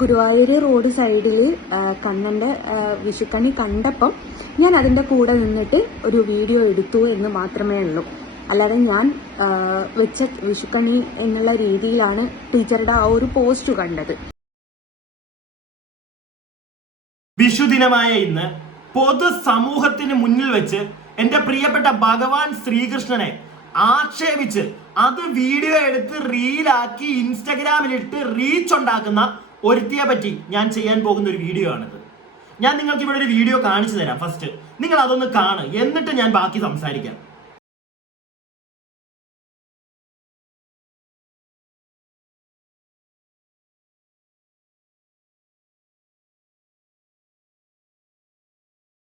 Guruvayur road സൈഡിൽ കണ്ണന്റെ വിഷുക്കണി കണ്ടപ്പം ഞാൻ അതിന്റെ കൂടെ നിന്നിട്ട് ഒരു വീഡിയോ എടുത്തു എന്ന് മാത്രമേ ഉള്ളൂ. അല്ലാതെ ഞാൻ വെച്ച വിഷുക്കണി എന്നുള്ള രീതിയിലാണ് ടീച്ചറുടെ ആ ഒരു പോസ്റ്റ് കണ്ടത്. വിഷുദിനമായ ഇന്ന് പൊതുസമൂഹത്തിന് മുന്നിൽ വെച്ച് എന്റെ പ്രിയപ്പെട്ട ഭഗവാൻ ശ്രീകൃഷ്ണനെ ആക്ഷേപിച്ച് അത് വീഡിയോ എടുത്ത് റീലാക്കി ഇൻസ്റ്റഗ്രാമിലിട്ട് റീച്ച് ഉണ്ടാക്കുന്ന ഒരുത്തിയെ പറ്റി ഞാൻ ചെയ്യാൻ പോകുന്ന ഒരു വീഡിയോ ആണിത്. ഞാൻ നിങ്ങൾക്ക് ഇവിടെ ഒരു വീഡിയോ കാണിച്ചു തരാം. ഫസ്റ്റ് നിങ്ങൾ അതൊന്ന് കാണുക, എന്നിട്ട് ഞാൻ ബാക്കി സംസാരിക്കാം.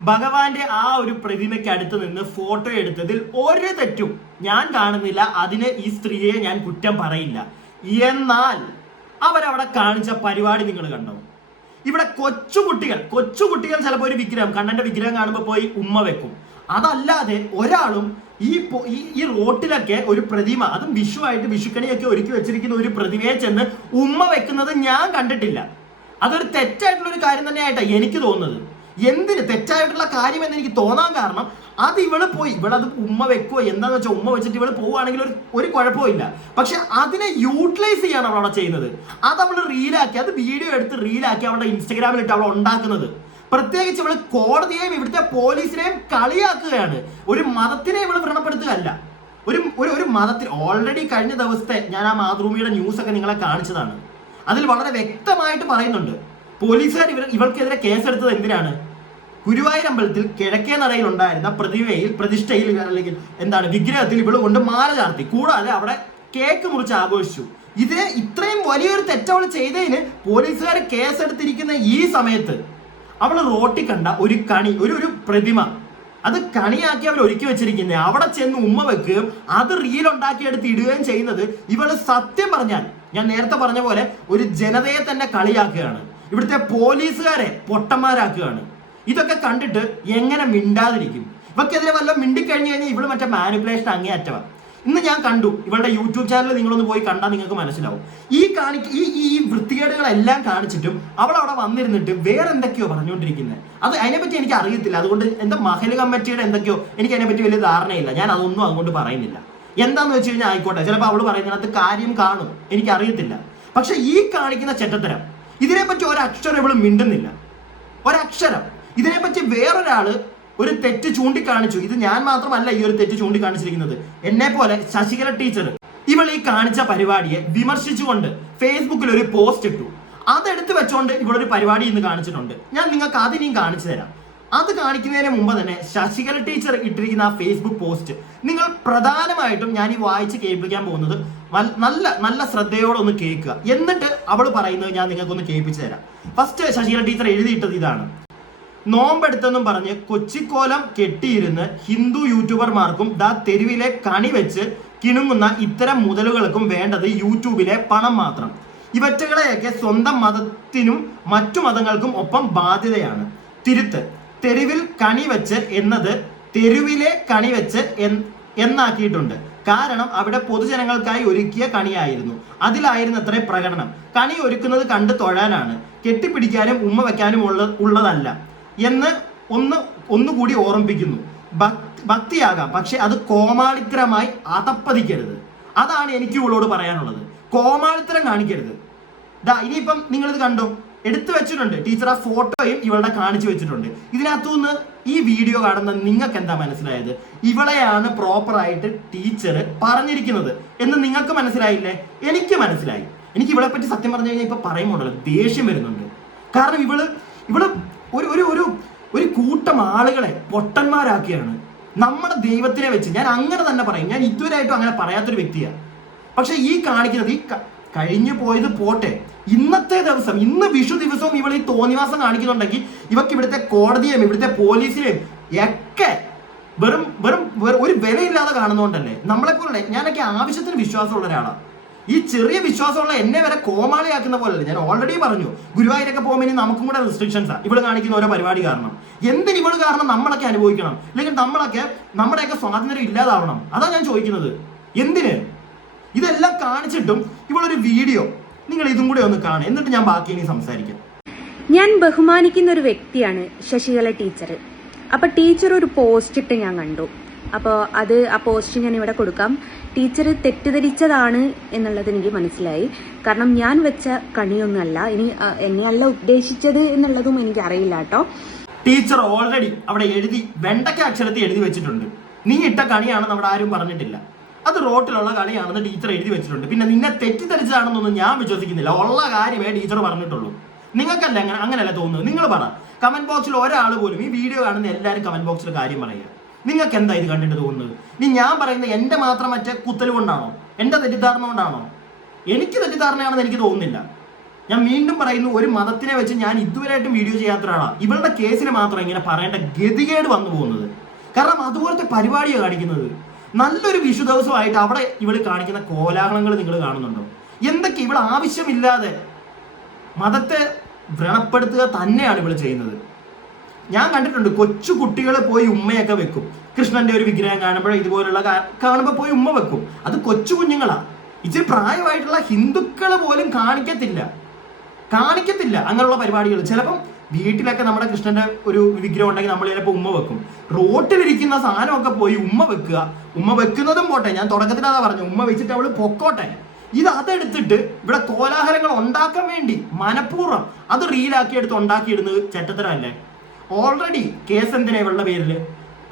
ഭഗവാന്റെ ആ ഒരു പ്രതിമയ്ക്ക് അടുത്ത് നിന്ന് ഫോട്ടോ എടുത്തതിൽ ഒരു തെറ്റും ഞാൻ കാണുന്നില്ല. അതിന് ഈ സ്ത്രീയെ ഞാൻ കുറ്റം പറയില്ല. എന്നാൽ അവരവിടെ കാണിച്ച പരിപാടി നിങ്ങൾ കണ്ടോ? ഇവിടെ കൊച്ചുകുട്ടികൾ ചിലപ്പോൾ ഒരു വിഗ്രഹം, കണ്ണന്റെ വിഗ്രഹം കാണുമ്പോൾ പോയി ഉമ്മ വെക്കും. അതല്ലാതെ ഒരാളും ഈ റോട്ടിലൊക്കെ ഒരു പ്രതിമ, അതും വിഷുവായിട്ട് വിഷുക്കണിയൊക്കെ ഒരുക്കി വെച്ചിരിക്കുന്ന ഒരു പ്രതിമയെ ചെന്ന് ഉമ്മ വെക്കുന്നത് ഞാൻ കണ്ടിട്ടില്ല. അതൊരു തെറ്റായിട്ടുള്ള ഒരു കാര്യം തന്നെയായിട്ടാണ് എനിക്ക് തോന്നുന്നത്. എന്തിന് തെറ്റായിട്ടുള്ള കാര്യം എന്ന് എനിക്ക് തോന്നാൻ കാരണം, അത് ഇവള് പോയി ഇവളത് ഉമ്മ വെക്കുവോ എന്താന്ന് വെച്ചാൽ ഉമ്മ വെച്ചിട്ട് ഇവള് പോവുകയാണെങ്കിൽ ഒരു കുഴപ്പമില്ല. പക്ഷെ അതിനെ യൂട്ടിലൈസ് ചെയ്യാണ് അവൾ അവിടെ ചെയ്യുന്നത്. അത് അവള് റീലാക്കി, അത് വീഡിയോ എടുത്ത് റീലാക്കി അവളുടെ ഇൻസ്റ്റഗ്രാമിലിട്ട് അവൾ ഉണ്ടാക്കുന്നത്. പ്രത്യേകിച്ച് ഇവള് കോടതിയെയും ഇവിടുത്തെ പോലീസിനെയും കളിയാക്കുകയാണ്. ഒരു മതത്തിനെ ഇവള് വ്രണപ്പെടുത്തുകയല്ല. ഒരു മതത്തിന് ഓൾറെഡി കഴിഞ്ഞ ദിവസത്തെ ഞാൻ ആ മാതൃഭൂമിയുടെ ന്യൂസ് ഒക്കെ നിങ്ങളെ കാണിച്ചതാണ്. അതിൽ വളരെ വ്യക്തമായിട്ട് പറയുന്നുണ്ട് പോലീസുകാർ ഇവൾക്കെതിരെ കേസെടുത്തത് എന്തിനാണ്? ഗുരുവായൂർ അമ്പലത്തിൽ കിഴക്കേ നടയിൽ ഉണ്ടായിരുന്ന പ്രതിഷ്ഠയിൽ അല്ലെങ്കിൽ വിഗ്രഹത്തിൽ ഇവള് കൊണ്ട് മാല ചാർത്തി. കൂടാതെ അവിടെ കേക്ക് മുറിച്ച് ആഘോഷിച്ചു. ഇത്രയും വലിയൊരു തെറ്റവള് ചെയ്തതിന് പോലീസുകാർ കേസെടുത്തിരിക്കുന്ന ഈ സമയത്ത് അവള് റോട്ടിൽ കണ്ട ഒരു കണി, ഒരു പ്രതിമ, അത് കണിയാക്കി അവർ ഒരുക്കി വെച്ചിരിക്കുന്നത് അവിടെ ചെന്ന് ഉമ്മ വെക്കുകയും അത് റീൽ ഉണ്ടാക്കിയെടുത്ത് ഇടുകയും ചെയ്യുന്നത് ഇവള് സത്യം പറഞ്ഞാൽ ഞാൻ നേരത്തെ പറഞ്ഞ പോലെ ഒരു ജനതയെ തന്നെ കളിയാക്കുകയാണ്. ഇവിടുത്തെ പോലീസുകാരെ പൊട്ടന്മാരാക്കുകയാണ്. ഇതൊക്കെ കണ്ടിട്ട് എങ്ങനെ മിണ്ടാതിരിക്കും? ഇവക്കെതിരെ വല്ല മിണ്ടിക്കഴിഞ്ഞു കഴിഞ്ഞാൽ ഇവള് മറ്റേ മാനിപ്പുലേഷൻ അങ്ങേയറ്റവാ. ഇന്ന് ഞാൻ കണ്ടു ഇവളുടെ യൂട്യൂബ് ചാനൽ, നിങ്ങളൊന്ന് പോയി കണ്ടാൽ നിങ്ങൾക്ക് മനസ്സിലാവും. ഈ വൃത്തികേടുകളെല്ലാം കാണിച്ചിട്ടും അവൾ അവിടെ വന്നിരുന്നിട്ട് വേറെ എന്തൊക്കെയോ പറഞ്ഞുകൊണ്ടിരിക്കുന്നത്. അതിനെപ്പറ്റി എനിക്ക് അറിയത്തില്ല. അതുകൊണ്ട് എന്താ മഹൽ കമ്മിറ്റിയുടെ എന്തൊക്കെയോ എനിക്ക് അതിനെപ്പറ്റി വലിയ ധാരണയില്ല. ഞാൻ അതൊന്നും അതുകൊണ്ട് പറയുന്നില്ല. എന്താന്ന് വെച്ച് കഴിഞ്ഞാൽ ആയിക്കോട്ടെ, ചിലപ്പോൾ അവള് പറയുന്നതിനകത്ത് കാര്യം കാണും, എനിക്കറിയത്തില്ല. പക്ഷെ ഈ കാണിക്കുന്ന ചെറ്റത്തരം, ഇതിനെപ്പറ്റി ഒരക്ഷരം ഇവള് മിണ്ടുന്നില്ല. ഒരക്ഷരം. ഇതിനെപ്പറ്റി വേറൊരാള് ഒരു തെറ്റ് ചൂണ്ടിക്കാണിച്ചു. ഇത് ഞാൻ മാത്രമല്ല ഈ ഒരു തെറ്റ് ചൂണ്ടിക്കാണിച്ചിരിക്കുന്നത്. എന്നെ പോലെ ശശികല ടീച്ചർ ഇവൾ ഈ കാണിച്ച പരിപാടിയെ വിമർശിച്ചുകൊണ്ട് ഫേസ്ബുക്കിൽ ഒരു പോസ്റ്റ് ഇട്ടു. അതെടുത്ത് വെച്ചോണ്ട് ഇവളൊരു പരിപാടി ഇന്ന് കാണിച്ചിട്ടുണ്ട്. ഞാൻ നിങ്ങൾക്ക് അതിനെയും കാണിച്ചു തരാം. അത് കാണിക്കുന്നതിന് മുമ്പ് തന്നെ ശശികല ടീച്ചർ ഇട്ടിരിക്കുന്ന ആ ഫേസ്ബുക്ക് പോസ്റ്റ് നിങ്ങൾ പ്രധാനമായിട്ടും ഞാൻ ഈ വായിച്ച് കേൾപ്പിക്കാൻ പോകുന്നത് നല്ല ശ്രദ്ധയോടെ ഒന്ന് കേൾക്കുക. എന്നിട്ട് അവൾ പറയുന്നത് ഞാൻ നിങ്ങൾക്കൊന്ന് കേൾപ്പിച്ചു തരാം. ഫസ്റ്റ് ശശികല ടീച്ചർ എഴുതിയിട്ടത് ഇതാണ്: നോമ്പെടുത്തെന്നും പറഞ്ഞ് കൊച്ചിക്കോലം കെട്ടിയിരുന്ന് ഹിന്ദു യൂട്യൂബർമാർക്കും തെരുവിലെ കണി വെച്ച് കിണുങ്ങുന്ന ഇത്തരം മുതലുകൾക്കും വേണ്ടത് യൂട്യൂബിലെ പണം മാത്രം. ഇവറ്റകളെയൊക്കെ സ്വന്തം മതത്തിനും മറ്റു മതങ്ങൾക്കും ഒപ്പം ബാധ്യതയാണ്. തിരുത്ത്: തെരുവിൽ കണി വെച്ച് എന്നത് തെരുവിലെ കണി വെച്ച് എന്നാക്കിയിട്ടുണ്ട്. കാരണം അവിടെ പൊതുജനങ്ങൾക്കായി ഒരുക്കിയ കണിയായിരുന്നു. അതിലായിരുന്നത്ര പ്രകടനം. കണി ഒരുക്കുന്നത് കണ്ട് തൊഴാനാണ്, കെട്ടിപ്പിടിക്കാനും ഉമ്മ വെക്കാനും ഉള്ളതല്ല എന്ന് ഒന്നുകൂടി ഓർമ്മിപ്പിക്കുന്നു. ഭക്തിയാകാം, പക്ഷെ അത് കോമാളിത്തരമായി അതപ്പതിക്കരുത്. അതാണ് എനിക്ക് ഇവളോട് പറയാനുള്ളത്. കോമാളിത്തരം കാണിക്കരുത്. ഇനിയിപ്പം നിങ്ങളിത് കണ്ടോ, എടുത്തു വെച്ചിട്ടുണ്ട്. ടീച്ചർ ആ ഫോട്ടോയും ഇവളുടെ കാണിച്ചു വെച്ചിട്ടുണ്ട്. ഇതിനകത്തുനിന്ന് ഈ വീഡിയോ കാണുന്ന നിങ്ങൾക്ക് എന്താ മനസ്സിലായത്? ഇവളെയാണ് പ്രോപ്പറായിട്ട് ടീച്ചർ പറഞ്ഞിരിക്കുന്നത് എന്ന് നിങ്ങൾക്ക് മനസ്സിലായില്ലേ? എനിക്ക് മനസ്സിലായി. എനിക്ക് ഇവളെ പറ്റി സത്യം പറഞ്ഞു കഴിഞ്ഞാൽ ഇപ്പൊ പറയുമ്പോണ്ടല്ലോ ദേഷ്യം വരുന്നുണ്ട്. കാരണം ഇവള് ഒരു കൂട്ടം ആളുകളെ പൊട്ടന്മാരാക്കിയാണ്. നമ്മുടെ ദൈവത്തിനെ വെച്ച് ഞാൻ അങ്ങനെ തന്നെ പറയും. ഞാൻ ഇതുവരെയായിട്ടും അങ്ങനെ പറയാത്തൊരു വ്യക്തിയാണ്. പക്ഷെ ഈ കാണിക്കുന്നത്, ഈ കഴിഞ്ഞു പോയത് പോട്ടെ, ഇന്നത്തെ ദിവസം, ഇന്ന് വിഷു ദിവസവും ഇവൾ ഈ തോന്നിവാസം കാണിക്കുന്നുണ്ടെങ്കിൽ ഇവർക്ക് ഇവിടുത്തെ കോടതിയെയും ഇവിടുത്തെ പോലീസിനെയും ഒക്കെ വെറും ഒരു വിലയില്ലാതെ കാണുന്നതുകൊണ്ടല്ലേ. നമ്മളെപ്പോലെ ഞാനൊക്കെ ആവശ്യത്തിന് വിശ്വാസമുള്ള ഒരാളാണ്. ഈ ചെറിയ വിശ്വാസമുള്ള എന്നെ വരെ കോമാളിയാക്കുന്ന പോലല്ലേ. ഞാൻ ഓൾറെഡി പറഞ്ഞു, ഗുരുവായൂരൊക്കെ പോകുമ്പോൾ ഇനി നമുക്കും കൂടെ റെസ്ട്രിക്ഷൻസാണ് ഇവള് കാണിക്കുന്ന ഓരോ പരിപാടി കാരണം. എന്തിന് ഇവള് കാരണം നമ്മളൊക്കെ അനുഭവിക്കണം? അല്ലെങ്കിൽ നമ്മുടെയൊക്കെ സ്വാതന്ത്ര്യം ഇല്ലാതാവണം? അതാ ഞാൻ ചോദിക്കുന്നത്. എന്തിന്? ഇതെല്ലാം കാണിച്ചിട്ടും ഇവളൊരു വീഡിയോ, നിങ്ങൾ ഇതും കൂടെ ഒന്ന് കാണുക, എന്നിട്ട് ഞാൻ ബാക്കി ഇനി സംസാരിക്കാം. ഞാൻ ബഹുമാനിക്കുന്ന ഒരു വ്യക്തിയാണ് ശശികല ടീച്ചർ. അപ്പൊ ടീച്ചർ ഒരു പോസ്റ്റ് ഇട്ട് ഞാൻ കണ്ടു. അപ്പോൾ ആ പോസ്റ്റ് ഞാൻ ഇവിടെ കൊടുക്കാം. ടീച്ചർ തെറ്റിദ്ധരിച്ചതാണ് എന്നുള്ളത് എനിക്ക് മനസ്സിലായി. കാരണം ഞാൻ വെച്ച കണിയൊന്നുമല്ല, ഇനി എന്നെയല്ല ഉദ്ദേശിച്ചത് എന്നുള്ളതും എനിക്ക് അറിയില്ല കേട്ടോ. ടീച്ചർ ഓൾറെഡി അവിടെ എഴുതി വെണ്ടക്ക അക്ഷരത്തിൽ എഴുതി വെച്ചിട്ടുണ്ട്. നീ ഇട്ട കണിയാണെന്ന് അവിടെ ആരും പറഞ്ഞിട്ടില്ല. അത് റോട്ടിലുള്ള കളിയാണെന്ന് ടീച്ചർ എഴുതി വെച്ചിട്ടുണ്ട്. പിന്നെ നിന്നെ തെറ്റിദ്ധരിച്ചതാണെന്നൊന്നും ഞാൻ വിശ്വസിക്കുന്നില്ല. ഉള്ള കാര്യമേ ടീച്ചർ പറഞ്ഞിട്ടുള്ളൂ. നിങ്ങൾക്കല്ല അങ്ങനെയല്ല തോന്നുന്നത്. നിങ്ങൾ പറ. കമന്റ് ബോക്സിൽ ഒരാൾ പോലും, ഈ വീഡിയോ കാണുന്ന എല്ലാവരും കമന്റ് ബോക്സിൽ കാര്യം പറയുക. നിങ്ങൾക്ക് എന്താ ഇത് കണ്ടിട്ട് തോന്നുന്നത്? ഇനി ഞാൻ പറയുന്നത് എന്റെ മാത്രം മറ്റേ കുത്തൽ കൊണ്ടാണോ, എന്റെ തെറ്റിദ്ധാരണ കൊണ്ടാണോ? എനിക്ക് തെറ്റിദ്ധാരണയാണെന്ന് എനിക്ക് തോന്നുന്നില്ല. ഞാൻ വീണ്ടും പറയുന്നു, ഒരു മതത്തിനെ വെച്ച് ഞാൻ ഇതുവരെയായിട്ടും വീഡിയോ ചെയ്യാത്ത ഒരാളാണ്. ഇവളുടെ കേസിന് മാത്രം ഇങ്ങനെ പറയേണ്ട ഗതികേട് വന്നു പോകുന്നത്. കാരണം അതുപോലത്തെ പരിപാടിയാണ് കാണിക്കുന്നത്. നല്ലൊരു വിഷു ദിവസമായിട്ട് അവിടെ ഇവള് കാണിക്കുന്ന കോലാഹലങ്ങൾ നിങ്ങൾ കാണുന്നുണ്ടോ? എന്തൊക്കെ ഇവൾ ആവശ്യമില്ലാതെ മതത്തെ വ്രണപ്പെടുത്തുക തന്നെയാണ് ഇവള് ചെയ്യുന്നത്. ഞാൻ കണ്ടിട്ടുണ്ട്, കൊച്ചു കുട്ടികൾ പോയി ഉമ്മയൊക്കെ വെക്കും. കൃഷ്ണന്റെ ഒരു വിഗ്രഹം കാണുമ്പോഴേ ഇതുപോലുള്ള കാണുമ്പോൾ പോയി ഉമ്മ വെക്കും. അത് കൊച്ചു കുഞ്ഞുങ്ങളാ. ഇച്ചിരി പ്രായമായിട്ടുള്ള ഹിന്ദുക്കൾ പോലും കാണിക്കത്തില്ല അങ്ങനെയുള്ള പരിപാടികൾ. ചിലപ്പം വീട്ടിലൊക്കെ നമ്മുടെ കൃഷ്ണന്റെ ഒരു വിഗ്രഹം ഉണ്ടെങ്കിൽ നമ്മൾ ചിലപ്പോൾ ഉമ്മ വെക്കും. റോട്ടിലിരിക്കുന്ന സാധനമൊക്കെ പോയി ഉമ്മ വെക്കുക. ഉമ്മ വെക്കുന്നതും പോട്ടെ, ഞാൻ തുടക്കത്തിൽ അതാ പറഞ്ഞു, ഉമ്മ വെച്ചിട്ട് അവള് പൊക്കോട്ടെ. അതെടുത്തിട്ട് ഇവിടെ കോലാഹലങ്ങൾ ഉണ്ടാക്കാൻ വേണ്ടി മനഃപൂർവ്വം അത് റീലാക്കി എടുത്ത് ഉണ്ടാക്കിയിടുന്നത് ചെറ്റത്തരല്ലേ? ഓൾറെഡി കേസ് എന്തിനാ ഇവളുടെ പേരിൽ?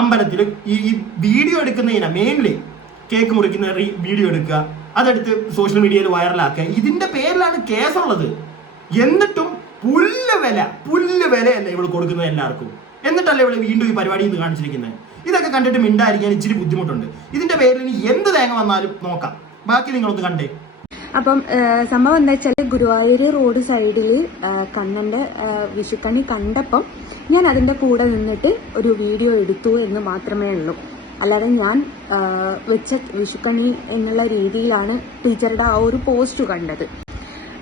അമ്പലത്തിൽ ഈ വീഡിയോ എടുക്കുന്നതിനാ മെയിൻലി. കേക്ക് മുറിക്കുന്ന വീഡിയോ എടുക്കുക, അതെടുത്ത് സോഷ്യൽ മീഡിയയിൽ വൈറലാക്കുക. ഇതിന്റെ പേരിലാണ് കേസുള്ളത്. എന്നിട്ടും പുല്ല് വിലയല്ല ഇവൾ കൊടുക്കുന്നത് എല്ലാവർക്കും. എന്നിട്ടല്ലേ ഇവള് വീണ്ടും ഈ പരിപാടി ഇന്ന് കാണിച്ചിരിക്കുന്നത്. ഇതൊക്കെ കണ്ടിട്ട് മിണ്ടായിരിക്കാൻ ഇച്ചിരി ബുദ്ധിമുട്ടുണ്ട്. ഇതിന്റെ പേരിൽ ഇനി എന്ത് തേങ്ങ വന്നാലും നോക്കാം. ബാക്കി നിങ്ങളൊന്ന് കണ്ടേ. അപ്പം സംഭവം എന്താ വെച്ചാൽ, ഗുരുവായൂർ റോഡ് സൈഡിൽ കണ്ണന്റെ വിഷുക്കണി കണ്ടപ്പം ഞാൻ അതിന്റെ കൂടെ നിന്നിട്ട് ഒരു വീഡിയോ എടുത്തു എന്ന് മാത്രമേ ഉള്ളൂ. അല്ലാതെ ഞാൻ വെച്ച വിഷുക്കണി എന്നുള്ള രീതിയിലാണ് ടീച്ചറുടെ ആ ഒരു പോസ്റ്റ് കണ്ടത്.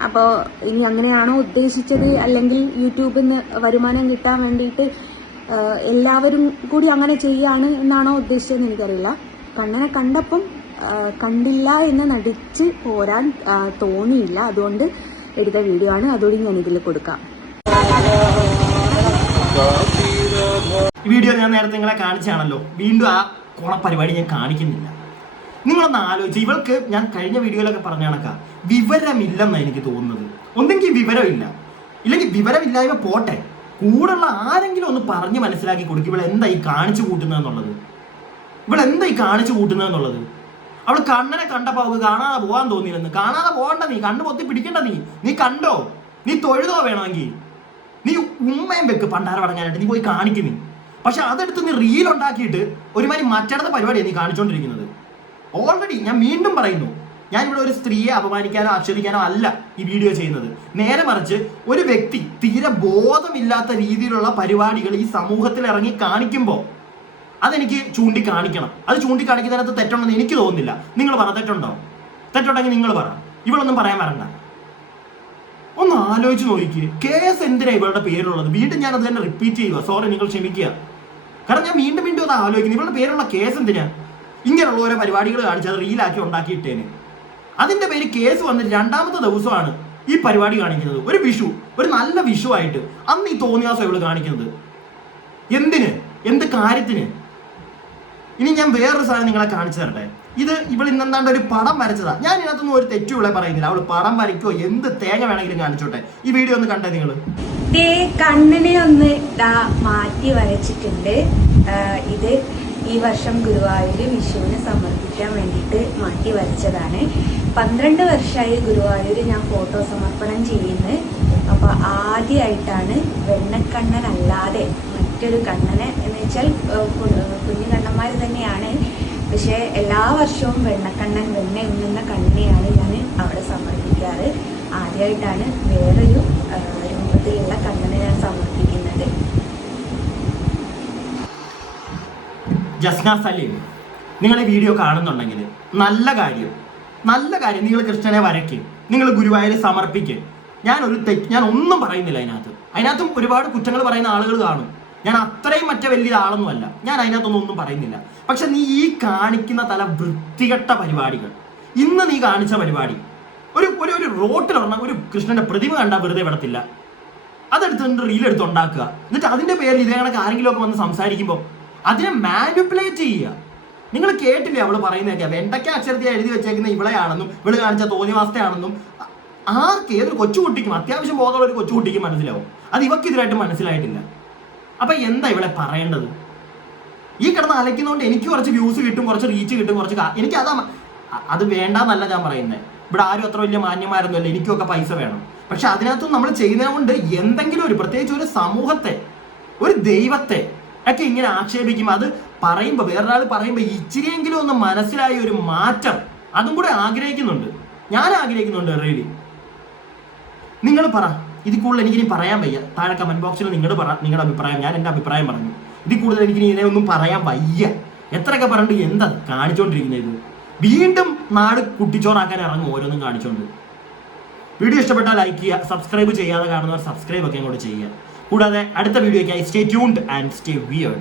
അപ്പോൾ ഇനി അങ്ങനെയാണോ ഉദ്ദേശിച്ചത്, അല്ലെങ്കിൽ യൂട്യൂബിൽ നിന്ന് വരുമാനം കിട്ടാൻ വേണ്ടിയിട്ട് എല്ലാവരും കൂടി അങ്ങനെ ചെയ്യാണ് എന്നാണോ ഉദ്ദേശിച്ചതെന്ന് എനിക്കറിയില്ല. കണ്ണനെ കണ്ടപ്പം കണ്ടില്ല എന്ന് നടിച്ച് പോരാൻ തോന്നിയില്ല. അതുകൊണ്ട് എടുത്ത വീഡിയോ ആണ്. അതോടെ ഞാൻ ഇതിൽ കൊടുക്കാം. ഈ വീഡിയോ ഞാൻ നേരത്തെ നിങ്ങളെ കാണിച്ചാണല്ലോ. വീണ്ടും ആ പരിപാടി ഞാൻ കാണിക്കുന്നില്ല. നിങ്ങളൊന്ന് ആലോചിച്ച്, ഇവൾക്ക് ഞാൻ കഴിഞ്ഞ വീഡിയോയിലൊക്കെ പറഞ്ഞ കണക്കാ വിവരമില്ലെന്നാണ് എനിക്ക് തോന്നുന്നത്. ഒന്നെങ്കിൽ വിവരമില്ല, ഇല്ലെങ്കിൽ വിവരമില്ലായ്മ പോട്ടെ, കൂടുള്ള ആരെങ്കിലും ഒന്ന് പറഞ്ഞ് മനസ്സിലാക്കി കൊടുക്കും ഇവളെന്താ ഈ കാണിച്ചു കൂട്ടുന്നതെന്നുള്ളത്. അവൾ കണ്ണനെ കണ്ടപ്പോ അവൾക്ക് കാണാതെ പോകാൻ തോന്നിയില്ലെന്ന്. കാണാതെ പോകണ്ട, നീ കണ്ണു പൊത്തി പിടിക്കണ്ട. നീ കണ്ടോ, നീ തൊഴുതോ വേണമെങ്കിൽ, നീ ഉമ്മയും വെക്ക് പണ്ടാര പടങ്ങാനായിട്ട്, നീ പോയി കാണിക്കുന്നേ. പക്ഷെ അതെടുത്ത് നീ റീൽ ഉണ്ടാക്കിയിട്ട് ഒരുമാതിരി മറ്റടത്ത പരിപാടിയാണ് നീ കാണിച്ചുകൊണ്ടിരിക്കുന്നത്. ഓൾറെഡി ഞാൻ വീണ്ടും പറയുന്നു, ഞാൻ ഇവിടെ ഒരു സ്ത്രീയെ അപമാനിക്കാനോ ആക്ഷേപിക്കാനോ അല്ല ഈ വീഡിയോ ചെയ്യുന്നത്. നേരെ മറിച്ച് ഒരു വ്യക്തി തീരെ ബോധമില്ലാത്ത രീതിയിലുള്ള പരിപാടികൾ ഈ സമൂഹത്തിൽ ഇറങ്ങി കാണിക്കുമ്പോൾ അതെനിക്ക് ചൂണ്ടിക്കാണിക്കണം. അത് ചൂണ്ടിക്കാണിക്കുന്നതിനകത്ത് തെറ്റുണ്ടെന്ന് എനിക്ക് തോന്നുന്നില്ല. നിങ്ങൾ പറ, തെറ്റുണ്ടെങ്കിൽ നിങ്ങൾ പറ. ഇവളൊന്നും പറയാൻ വരണ്ട. ഒന്ന് ആലോചിച്ച് നോക്കിക്ക്, കേസ് എന്തിനാ ഇവളുടെ പേരുള്ളത്? വീണ്ടും ഞാൻ അത് തന്നെ റിപ്പീറ്റ് ചെയ്യുക. സോറി, നിങ്ങൾ ക്ഷമിക്കുക. കാരണം ഞാൻ വീണ്ടും അത് ആലോചിക്കുന്നു. ഇവളുടെ പേരുള്ള കേസ് എന്തിനാ? ഇങ്ങനെയുള്ള ഓരോ പരിപാടികൾ കാണിച്ച് അത് റീലാക്കി ഉണ്ടാക്കിയിട്ടേന്. അതിന്റെ പേര് കേസ് വന്നിട്ട് 2ാമത്തെ ദിവസമാണ് ഈ പരിപാടി കാണിക്കുന്നത്. ഒരു വിഷു, ഒരു നല്ല വിഷു ആയിട്ട് അന്ന് ഈ തോന്നിയാസം ഇവള് കാണിക്കുന്നത് എന്ത് കാര്യത്തിന്? ഇനി ഞാൻ വേറൊരു സാധനം നിങ്ങളെ കാണിച്ചു തരട്ടെ. ഇവൾ ഇന്നെന്താണ്ട് ഒരു പടം വരച്ചതാ. ഞാൻ ഇതിനകത്തൊന്നും ഒരു തെറ്റുകളെ പറയുന്നില്ല. അവള് പടം വരയ്ക്കോ എന്ത് തേങ്ങ വേണമെങ്കിലും കാണിച്ചോട്ടെ. ഈ വീഡിയോ ഒന്ന് കണ്ടേ നിങ്ങൾ. കണ്ണിനെ ഒന്ന് മാറ്റി വരച്ചിട്ടുണ്ട്. ഇത് ഈ വർഷം ഗുരുവായൂർ വിഷുവിന് സമർപ്പിക്കാൻ വേണ്ടിയിട്ട് മാറ്റി വരച്ചതാണ്. 12 വർഷമായി ഗുരുവായൂർ ഞാൻ ഫോട്ടോ സമർപ്പണം ചെയ്യുന്നത്. അപ്പോൾ ആദ്യമായിട്ടാണ് വെണ്ണക്കണ്ണനല്ലാതെ മറ്റൊരു കണ്ണനെ, എന്ന് വെച്ചാൽ കുഞ്ഞു കണ്ണന്മാർ തന്നെയാണ്, പക്ഷേ എല്ലാ വർഷവും വെണ്ണക്കണ്ണൻ, വെണ്ണ ഉണ്ണുന്ന കണ്ണിനെയാണ് ഞാൻ അവിടെ സമർപ്പിക്കാറ്. ആദ്യമായിട്ടാണ് വേറൊരു രൂപത്തിലുള്ള കണ്ണനെ ഞാൻ സമർപ്പിക്കുന്നത്. ജസ്ന സലീം, നിങ്ങൾ ഈ വീഡിയോ കാണുന്നുണ്ടെങ്കിൽ നല്ല കാര്യം നിങ്ങൾ കൃഷ്ണനെ വരയ്ക്ക്, നിങ്ങൾ ഗുരുവായൂർ സമർപ്പിക്ക്. ഞാൻ ഒന്നും പറയുന്നില്ല. അതിനകത്തും ഒരുപാട് കുറ്റങ്ങൾ പറയുന്ന ആളുകൾ കാണും. ഞാൻ അത്രയും വലിയ ആളൊന്നുമല്ല. ഞാൻ അതിനകത്തൊന്നും പറയുന്നില്ല. പക്ഷെ നീ ഈ കാണിക്കുന്ന തല വൃത്തികെട്ട പരിപാടികൾ, ഇന്ന് നീ കാണിച്ച പരിപാടി ഒരു ഒരു ഒരു റോട്ടിൽ പറഞ്ഞ ഒരു കൃഷ്ണന്റെ പ്രതിമ കണ്ടാൽ വെറുതെ വിടത്തില്ല. അതെടുത്ത് റീലെടുത്ത് ഉണ്ടാക്കുക. എന്നിട്ട് അതിന്റെ പേരിൽ ഇതേ കണക്ക് ആരെങ്കിലും ഒക്കെ വന്ന് സംസാരിക്കുമ്പോൾ അതിനെ മാനിപ്പുലേറ്റ് ചെയ്യുക. നിങ്ങൾ കേട്ടില്ലേ അവള് പറയുന്നതൊക്കെ? വെണ്ടയ്ക്ക അക്ഷരത്തിൽ എഴുതി വെച്ചേക്കുന്ന ഇവളെയാണെന്നും ഇവള് കാണിച്ച തോന്നിവാസത്തെയാണെന്നും ആർക്ക് ഏതൊരു കൊച്ചുകുട്ടിക്കും, അത്യാവശ്യം ബോധമുള്ള ഒരു കൊച്ചുകുട്ടിക്കും മനസ്സിലാവും. അത് ഇവക്കിതിരായിട്ട് മനസ്സിലായിട്ടില്ല. അപ്പൊ എന്താ ഇവളെ പറയേണ്ടത്? ഈ കിടന്ന് അലയ്ക്കുന്നതുകൊണ്ട് എനിക്ക് കുറച്ച് വ്യൂസ് കിട്ടും, കുറച്ച് റീച്ച് കിട്ടും, എനിക്ക് അത് വേണ്ടാന്നല്ല ഞാൻ പറയുന്നത്. ഇവിടെ ആരും അത്ര വലിയ മാന്യന്മാരൊന്നുമല്ല, എനിക്കൊക്കെ പൈസ വേണം. പക്ഷെ അതിനകത്തും നമ്മൾ ചെയ്യുന്നത് കൊണ്ട് എന്തെങ്കിലും ഒരു പ്രത്യേകിച്ച് ഒരു സമൂഹത്തെ, ഒരു ദൈവത്തെ ഒക്കെ ഇങ്ങനെ ആക്ഷേപിക്കുമ്പോൾ അത് പറയുമ്പോൾ വേറൊരാൾ പറയുമ്പോൾ ഇച്ചിരിയെങ്കിലും ഒന്ന് മനസ്സിലായ ഒരു മാറ്റം അതും കൂടെ ആഗ്രഹിക്കുന്നുണ്ട്. ഞാൻ ആഗ്രഹിക്കുന്നുണ്ട് റിയലി. നിങ്ങൾ പറ, ഇതിൽ കൂടുതൽ എനിക്കിനി പറയാൻ വയ്യ. താഴെ കമന്റ് ബോക്സിൽ നിങ്ങൾ പറ നിങ്ങളുടെ അഭിപ്രായം. ഞാൻ എൻ്റെ അഭിപ്രായം പറഞ്ഞു. ഇതിൽ കൂടുതൽ എനിക്കിനി ഇതിനെ ഒന്നും പറയാൻ വയ്യ. എത്രയൊക്കെ പറഞ്ഞിട്ട് എന്താ കാണിച്ചുകൊണ്ടിരിക്കുന്നത്? ഇത് വീണ്ടും നാട് കുട്ടിച്ചോറാക്കാൻ ഇറങ്ങും ഓരോന്നും കാണിച്ചുകൊണ്ട്. വീഡിയോ ഇഷ്ടപ്പെട്ടാൽ ലൈക്ക് ചെയ്യുക, സബ്സ്ക്രൈബ് ചെയ്യാതെ കാണുന്നവർ സബ്സ്ക്രൈബ് ഒക്കെ അങ്ങോട്ട് ചെയ്യുക. കൂടാതെ അടുത്ത വീഡിയോയ്ക്കായി stay tuned and stay weird.